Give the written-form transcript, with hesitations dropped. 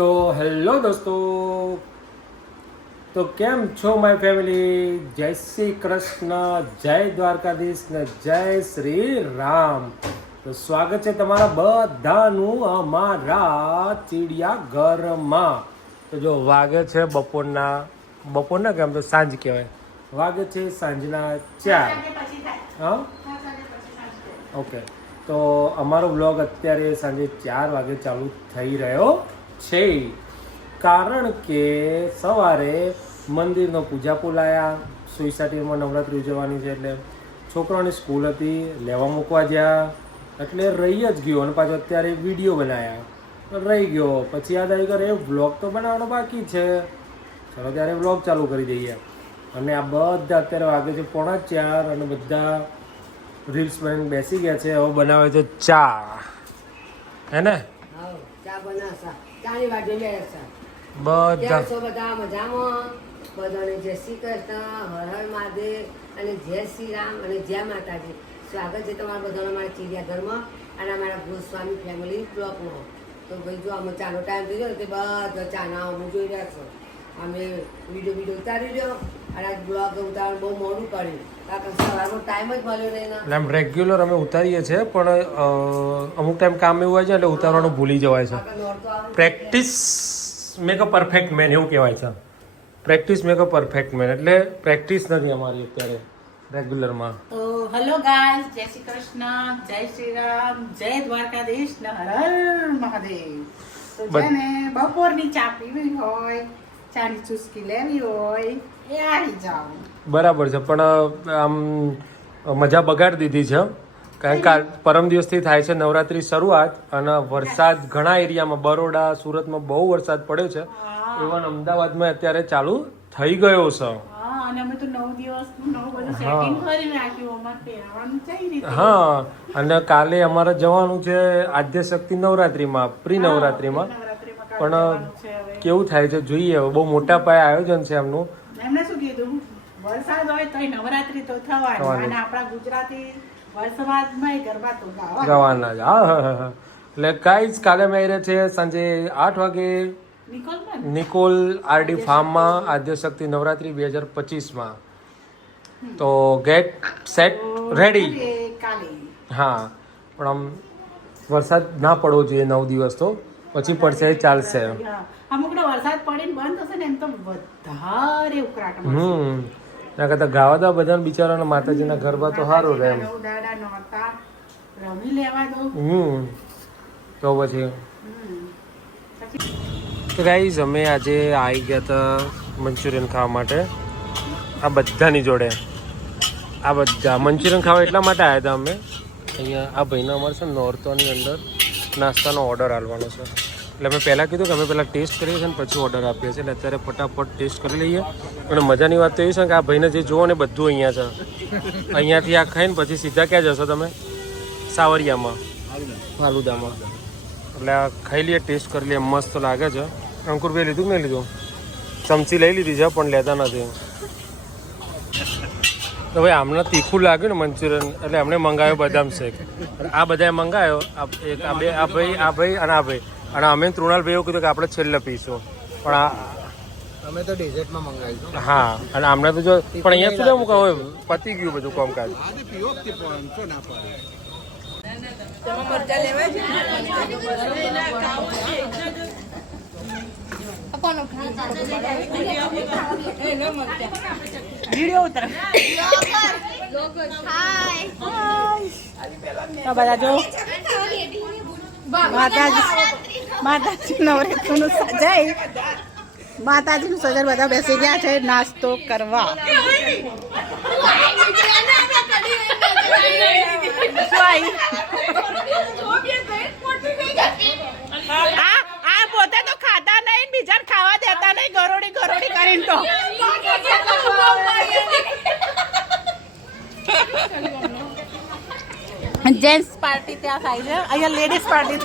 તો હેલો દોસ્તો, તો કેમ છો માય ફેમિલી? જય શ્રી કૃષ્ણ, જય દ્વારકાધીશ ને જય શ્રી રામ. તો સ્વાગત છે તમારા બધાનું અમારા ચિડિયાઘરમાં. તો જો વાગે છે બપોરના કેમ તો સાંજ કહેવાય, વાગે છે સાંજના 4. હા ઓકે, તો અમારો વ્લોગ અત્યારે સાંજે 4 વાગે ચાલુ થઈ રહ્યો છે, કારણ કે સવારે મંદિરનો પૂજા પુલાયા. સોસાયટીમાં નવરાત્રિ ઉજવવાની છે એટલે છોકરાઓની સ્કૂલ હતી, લેવા મૂકવા ગયા એટલે રહી જ ગયો. અને પાછો અત્યારે વિડીયો બનાવ્યા રહી ગયો. પછી યાદ આવી કરે વ્લોગ તો બનાવવાનો બાકી છે, ચલો ત્યારે વ્લોગ ચાલુ કરી દઈએ. અને આ બધા અત્યારે વાગે છે 3:45 અને બધા રીલ્સ બનાવીને બેસી ગયા છે. હવે બનાવે છે ચા, હે ને? બધા મજામાં. બધાને જય શ્રી કૃષ્ણ, હર હર મહાદેવ અને જય શ્રી રામ અને જય માતાજી. સ્વાગત છે તમારા બધાના મારા ચિડિયાઘરમાં અને અમારા ગોસ્વામી ફેમિલી બ્લોગમાં. તો ભાઈ જો અમે ચાનો ટાઈમ થઈ ગયો તે બધા ચાના અમે જોઈ રહ્યા છો. અમે વિડીયો ઉતારી રહ્યો અને આ બ્લોગ ઉતારવાનું બહુ મોડું કર્યું, કારણ કે સવારનો ટાઈમ જ મળ્યો નહીં. એટલે આમ રેગ્યુલર અમે ઉતારીએ છીએ, પણ અમુક ટાઈમ કામ એવું હોય છે એટલે ઉતારવાનું ભૂલી જવાય છે. Practice make a perfect man એવું કહેવાય છે. Practice make a perfect man, એટલે પ્રેક્ટિસ નથી અમારી અત્યારે રેગ્યુલરમાં. તો હેલો ગાઈસ, જય શ્રી કૃષ્ણ, જય શ્રી રામ, જય દ્વારકાધીશ ને હર હર મહાદેવ. તો જેને બપોરની ચા પીવી હોય, ચાની ચુસ્કી લેવી હોય એ આવી જાઓ. બરાબર છે, પણ આમ મજા બગાડી દીધી છે, કારણ કે પરમ દિવસથી થાય છે નવરાત્રી શરૂઆત, અને વરસાદ ઘણા એરિયામાં, બરોડા, સુરતમાં બહુ વરસાદ પડ્યો છે. ઇવન અમદાવાદમાં અત્યારે ચાલુ થઈ ગયો છે. અને અમે તો 9 દિવસનું નવું બધું સેટિંગ કરી નાખ્યું. અમારે પહેરવાનું કઈ રીતે? હા, અને કાલે અમારે જવાનું છે આદ્યશક્તિ નવરાત્રીમાં, પ્રી નવરાત્રીમાં. પણ કેવું થાય છે જોઈએ, બહુ મોટા પાયે આયોજન છે એમનું. એમને શું કીધું, વરસાદ હોય તો નવરાત્રી તો થવાની, અને આપણા ગુજરાતી વરસાદમાં ગરબા તો ગાવાના જ. હા, એટલે કાંઈ કાલે અમે આવી રહ્યા છે સાંજે 8 વાગે નિકોલ આરડી ફાર્મમાં આદ્યશક્તિ નવરાત્રી 2025માં. તો ગેટ સેટ રેડી. હા, પણ આમ વરસાદ ના પડવો જોઈએ 9 દિવસ, તો પછી પડશે ચાલશે. અમુક વરસાદ પડીને બંધ થશે ને એમ તો વધારે ઉકળાટ. ના કરતા ગાવા દો બધાને બિચારાના માતાજીના ગરબા તો સારું રહે એમ. રમી લેવા દો. તો પછી તો ગાઈઝ અમે આજે આવી ગયા હતા મંચુરિયન ખાવા માટે. આ બધાની જોડે આ બધા મંચુરિયન ખાવા એટલા માટે આવ્યા હતા અમે અહીંયા. આ ભાઈના અમારે છે નોરતોની અંદર નાસ્તાનો ઓર્ડર આપવાનો છે, એટલે અમે પહેલાં કીધું કે અમે પહેલાં ટેસ્ટ કરીએ છીએ ને પછી ઓર્ડર આપીએ છીએ. એટલે અત્યારે ફટાફટ ટેસ્ટ કરી લઈએ. અને મજાની વાત તો એ છે કે આ ભાઈને જે જુઓ ને બધું અહીંયા છે. અહીંયાથી આ ખાઈને પછી સીધા ક્યાં જશો તમે? સાવરિયામાં, ફાલુદામાં. એટલે આ ખાઈ લઈએ, ટેસ્ટ કરી લઈએ, મસ્ત લાગે છે. અંકુરભાઈ લીધું કે નહીં લીધું? ચમચી લઈ લીધી છે પણ લેતા નથી. તો ભાઈ આમને તીખું લાગ્યું ને મંચુરિયન, એટલે અમને મંગાવ્યો બદામ શેક. આ બધાએ મંગાવ્યો, આ ભાઈ અને આ ભાઈ, અને અમે તૃણાલભાઈ એવું કીધું કે આપણે છેલ્લે પીશું. પણ અમે તો ડેઝર્ટમાં મંગાવ્યું. હા, અને આમને તો જો પણ અહીંયા શું હું કહું, પતી ગયું બધું કામકાજ. વિડીયો ઉતરે બધા જો માતાજી નવરાત્રીનું સજાય, માતાજીનું સજાય. બધા બેસી ગયા છે નાસ્તો કરવા. આ પોતે તો ખાતા નહીં, બીજાને ખાવા દેતા નહીં, ગરોડી કરીને તો. જેન્ટ્સ પાર્ટી ત્યાં થાય છે, અહીંયા લેડીઝ પાર્ટી.